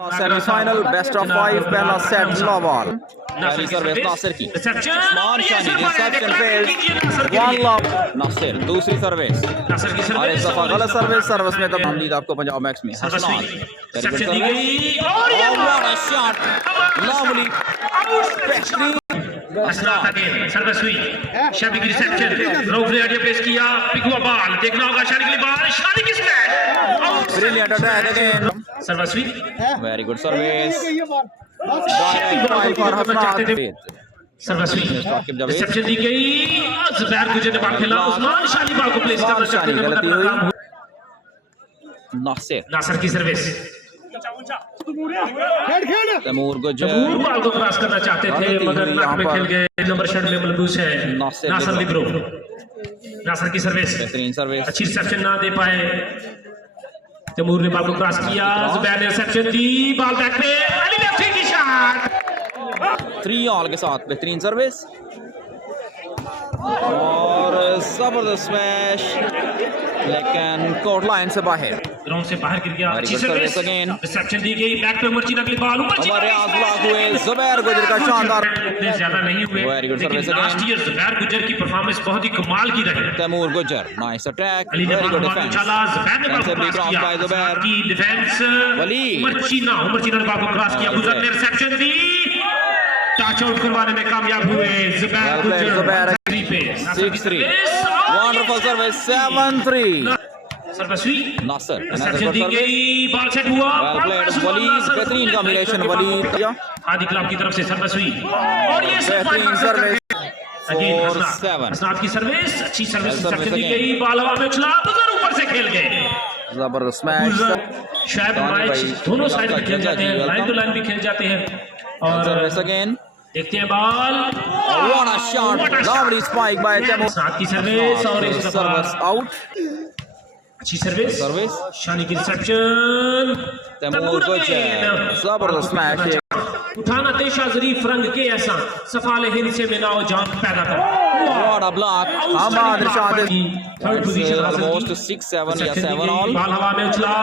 Semifinal best of 5 पहला set लो ball पहली सर्विस नासिर की Usman Shani reception failed one lob Nasir दूसरी सर्विस और इस दफा गलत सर्विस में तो लीड आपको पंजाब मैक्स में हसनान शॉट लवली सर्विस हुई शानी की रिसेप्शन रऊफ ने आइडिया पेश किया पिकुआ बॉल देखना होगा शानी के लिए बॉल शानी की smash brilliant attack again service हुई very good service direct point for Hasnan service हुई रिसेप्शन दी गई जुबैर गुजर ने बॉल खेला उस्मान शानी बॉल को प्लेस करना चाहते थे गलती हुई नासिर की सर्विस तैमूर गुजर बॉल को क्रॉस करना चाहते थे मगर नाक में खेल गए नंबर शर्ट में मलबूस है नासिर लिब्रो नासिर की सर्विस बेहतरीन सर्विस अच्छी रिसेप्शन ना दे पाए तैमूर ने बॉल को क्रॉस किया जुबैर ने रिसेप्शन दी बॉल बैक पे अली लेफ्टी की शॉट 3 ऑल के साथ बेहतरीन सर्विस और जबरदस्त स्मैश लेकिन कोर्ट लाइन से बाहर ग्राउंड से बाहर गिर गया अच्छी सर्विस अगेन रिसेप्शन दी गई बैक पे उमर अगली बॉल ऊपर रियाज ब्लॉक हुए जुबैर गुजर का शानदार इतने ज्यादा नहीं हुए very good service last year Zubair गुजर की परफॉर्मेंस बहुत ही कमाल की रही तैमूर गुजर नाइस अटैक अली ने वेरी गुड बॉल डिफेंस चला जुबैर ने बॉल को क्रॉस किया जुबैर की डिफेंस वली उमर चीना ने बॉल को क्रॉस किया गुजर ने रिसेप्शन दी टच आउट करवाने में कामयाब हुए जुबैर गुजर 6-3 वंडरफुल सर्विस 7-3 सर्विस हुई नासिर रिसेप्शन दी गई बॉल सेट हुआ वेल प्लेड वली बेहतरीन कॉम्बिनेशन वली हादी क्लब की तरफ से सर्विस हुई और ये बेहतरीन सर्विस 4-7 हसनात की सर्विस अच्छी सर्विस रिसेप्शन दी गई बॉल हवा में उछला उधर ऊपर से खेल गए जबरदस्त स्मैश शायद मैच दोनों साइड में खेल जाते हैं लाइन टू लाइन भी खेल जाते हैं और सर्विस अगेन देखते हैं ball what a shot lovely spike by Taimoor Hasnat की सर्विस और इस दफा सर्विस आउट अच्छी सर्विस शानी की रिसेप्शन तैमूर गुजर जबरदस्त स्मैश उठाना तेशा ज़रीफ रंग के ऐसा सफाले हिंद से मिलाओ जान पैदा कर what a block Hamad Irshad third position almost 6-7 या 7 ऑल बॉल हवा में उछला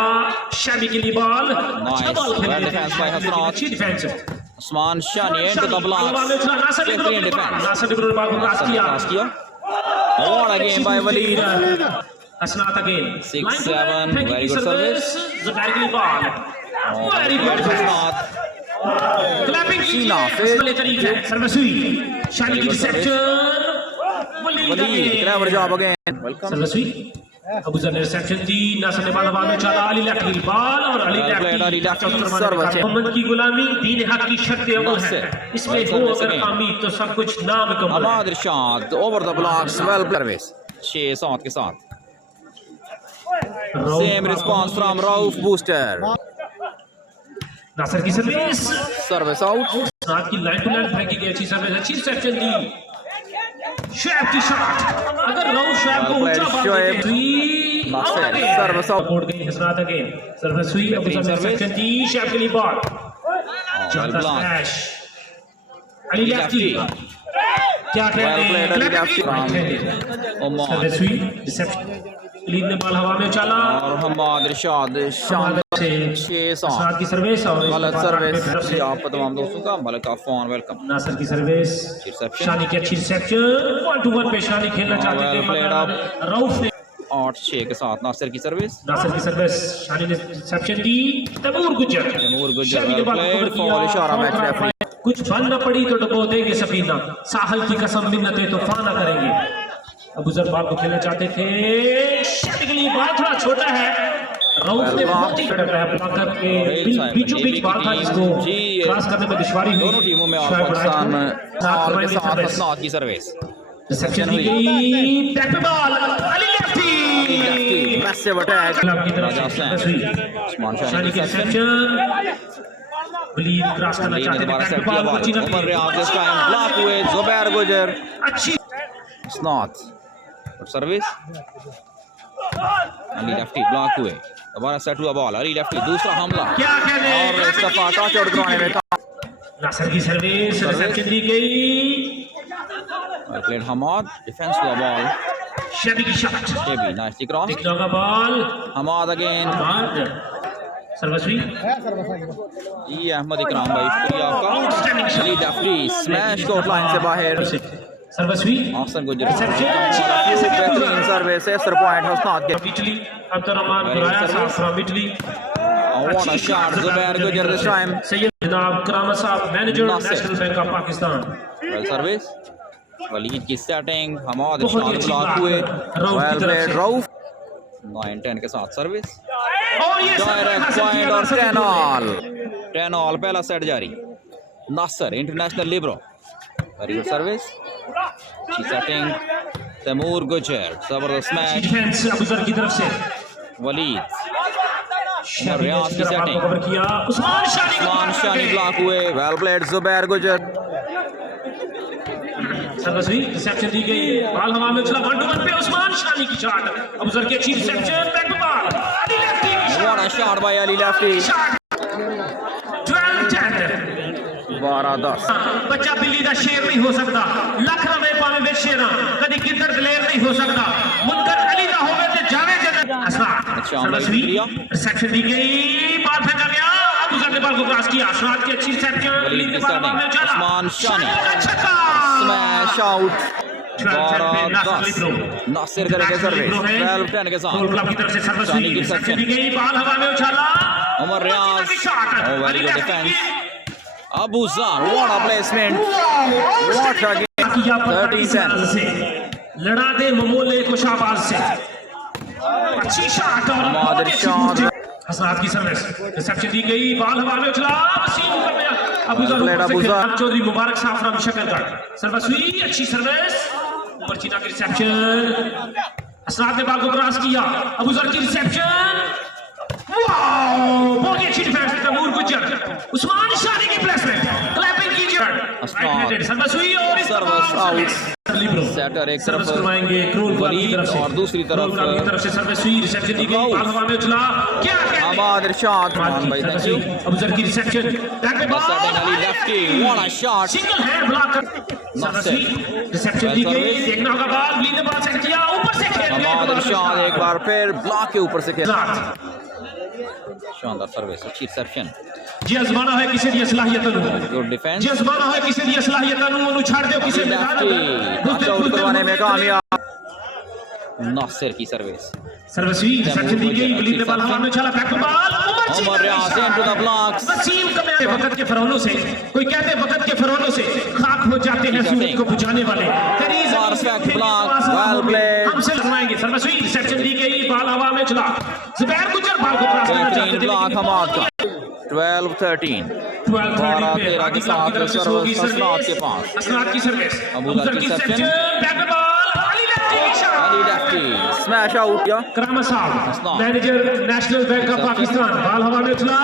शामी के लिए ball nice well defence by Hasnat अच्छी defence Usman Shani into the block बेहतरीन डिफेंस नासिर लिब्रो ने बॉल को क्रॉस किया what a game by Waleed Hasnat again 6-7 very good service Zubair के लिए ball very good Hasnat clapping शीना सर्विस हुई शानी की reception Waleed clever job again welcome service हुई अबू जर ने रिसेप्शन दी नासिर ने बॉल हवा में चला अली लेफ्ट की बॉल और अली लेफ्ट सर्विस मोहम्मद की गुलामी दीन हक की शर्त अमल है इसमें हो अगर कामी तो सब कुछ नाम Kamal Hammad Irshad over the blocks well service 6-7 के साथ same response from Rauf booster Nasir की सर्विस आउट साथ की लाइन टू लाइन फेंकी गई अच्छी सर्विस अच्छी रिसेप्शन दी शोएब की शॉट अगर रऊफ शोएब को ऊंचा बाल देते सर्विस आउट बोर्ड गई हसनात अगेन सर्विस हुई अबू जर ने रिसेप्शन दी शोएब के लिए बॉल चलता स्मैश अली लेफ्टी क्या कहते हैं सर्विस हुई रिसेप्शन लीड ने बॉल हवा में उछाला और हमाद इरशाद शानदार 6-7 की सर्विस और गलत सर्विस आप तमाम दोस्तों का मलिक अफवान वेलकम नासिर की सर्विस शानी की अच्छी रिसेप्शन 1-2-1 पे शानी खेलना चाहते थे मगर रऊफ ने 8-6 के साथ नासिर की सर्विस शानी ने रिसेप्शन दी तैमूर गुजर प्लेड फॉर इशारा मैच रेफरी कुछ फन न पड़ी तो डुबो देंगे सफीना साहल की कसम मिन्नतें तो फाना करेंगे अबू जर बॉल को खेलना चाहते थे शानी के लिए बॉल थोड़ा छोटा है रऊफ ने बहुत ही कड़क रहा ब्लॉकर के बीचों बीच बॉल था जिसको क्रॉस करने में दुश्वारी हुई दोनों टीमों में पाकिस्तान और के साथ हसनात की सर्विस रिसेप्शन हुई बैक पे ball Ali lefty massive attack club की तरफ से उस्मान शानी की रिसेप्शन ब्लीड क्रॉस करना चाहते थे बैक पे बॉल को चिन्ह उमर रियाज दिस टाइम ब्लॉक हुए जुबैर गुजर अच्छी snout service Ali lefty block हुए दोबारा सेट हुआ बॉल अली लेफ्टी दूसरा हमला क्या कहने और इस दफा टच आउट करवाने में नासिर की सर्विस रिसेप्शन दी गई वेल प्लेड हमाद डिफेंस हुआ बॉल शेबी की शॉट शेबी नाइसली क्रॉस टिक लगा बॉल हमाद अगेन सर्वस्वी ये अहमद इकराम भाई शुक्रिया आपका। अली डफरी स्मैश कोर्ट लाइन से बाहर। सर्वस्वी आसन गुजर बेहतरीन सर्विस एक्स्ट्रा पॉइंट हसनात के। इटली अब्दुर्रहमान गुराया साहब from Italy. What a shot, Zubair Gujar this time. Syed जनाब करामा साहब manager national bank of Pakistan. Well service. Waleed की सेटिंग हमाद बहुत ही इरशाद अच्छी ब्लॉक बात हुए। है। Well played रऊफ 9-10 के साथ सर्विस। और ये डायरेक्ट पॉइंट और 10 ऑल पहला सेट जारी। Nasir international libero very good service. अच्छी सेटिंग तैमूर गुजर जबरदस्त मैच। डिफेंस अबूजर की तरफ से वलीद रियाज की सेटिंग कवर किया उस्मान शानी ब्लॉक हुए। वेल प्लेड जुबैर गुजर। सर्वस्वी रिसेप्शन दी गई बॉल हवा में उछला 1-2-1 पे उस्मान शानी की शॉट अबूजर की अच्छी reception back to ball Ali lefty की What a shot by Ali Lefty. 12-10 12-10 बच्चा बिल्ली का शेर नहीं हो सकता लख रवे पावे में शेरा कभी गिद्दर दलेर नहीं हो सकता मुनकर अली का होवे ते जावे जन्नत असरात अच्छा, सर्वस्वी शुक्रिया। रिसेप्शन दी गई बॉल फेंका गया अबूजर ने बॉल को क्रॉस किया असरात की अच्छी रिसेप्शन वलीद की सेटिंग चला उस्मान शानी छक्का स्मैश आउट 12-10 नासिर करेंगे सर्विस 12-10 के साथ। गोल क्लब की तरफ से सर्विस शानी की रिसेप्शन सेक्शन दी गई बॉल हवा में उछाला Umar Riaz very good defence. Abu Zar what a placement what a game 13-10 लड़ा दे ममोले को शाबाज से अच्छी शॉट और हमाद इरशाद हसनात की सर्विस रिसेप्शन दी गई बॉल हवा में उछला वसीम कर गया अबूजर प्लेड अबूजर चौधरी मुबारक साहब फ्रॉम शकरगढ़ सर्वस्वी अच्छी सर्विस ऊपर चीना की रिसेप्शन हसनात ने बॉल को क्रॉस किया अबूजर की रिसेप्शन वाओ बहुत ही अच्छी डिफेंस तैमूर गुजर उस्मान शानी की प्लेसमेंट क्लैपिंग कीजिए राइट हैंडेड सर्वस्वी और सर्विस आउट सेटर एक तरफ करवाएंगे क्रोल वलीद और दूसरी तरफ से सर्वस्वी रिसेप्शन दी गई बॉल हवा में उछला क्या हमाद इरशाद भाई थैंक यू। अबूजर की रिसेप्शन बैक पे ball setting Ali lefty what a shot single hand block कर सर्वस्वी रिसेप्शन दी गई देखना होगा बॉल लीड बॉल सेट किया ऊपर से खेल गया हमाद इरशाद एक बार फिर ब्लॉक के ऊपर से खेला। गुड शानदार सर्विस अच्छी रिसेप्शन जी अजमाना है किसी दी सलाहियत नु डिफेंस जी अजमाना है किसी दी सलाहियत नु छाड़ दो किसी मैदान आउट करवाने में कामयाब। नासिर की सर्विस सर्वस्वी रिसेप्शन दी गई वलीद ने बॉल हवा में उछाला back to ball Umar Riaz into the blocks Waseem कमे वक्त के फरौनों से कोई कहते हैं वक्त के फरौनों से खाक हो जाते हैं सूरज को बुझाने वाले परफेक्ट ब्लॉक वेल प्लेड हमसे लगवाएंगे सर्वस्वी रिसेप्शन दी गई बॉल हवा में उछला जुबैर गुजर बॉल को क्रॉस करना चाहते थे ब्लॉक हमाद का 12-13 12-13 के साथ सर्विस असनाद के पास असनाद की सर्विस अबूजर की section back ball Ali lefty smash out या करामा साहब manager national bank of Pakistan ball हवा में उछला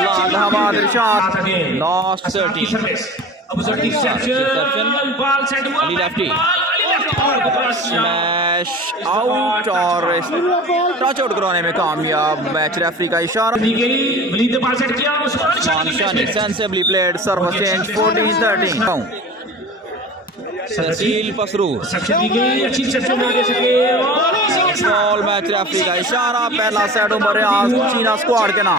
ब्लॉक हमाद इरशाद लास्ट 13 अबूजर की रिसेप्शन बॉल सेट हुआ अली लेफ्टी बॉल को क्रॉस किया स्मैश आउट और टच आउट करवाने में कामयाब। मैच रेफरी का इशारा दी गई वलीद ने बॉल सेट किया उस्मान शानी सेंसिबली प्लेड सर्विस चेंज 14-13 तहसील पसरूर रिसेप्शन दी गई अच्छी रिसेप्शन में आगे सके और बॉल मैच रेफरी का इशारा पहला सेट उमर रियाज चीना स्क्वाड के नाम।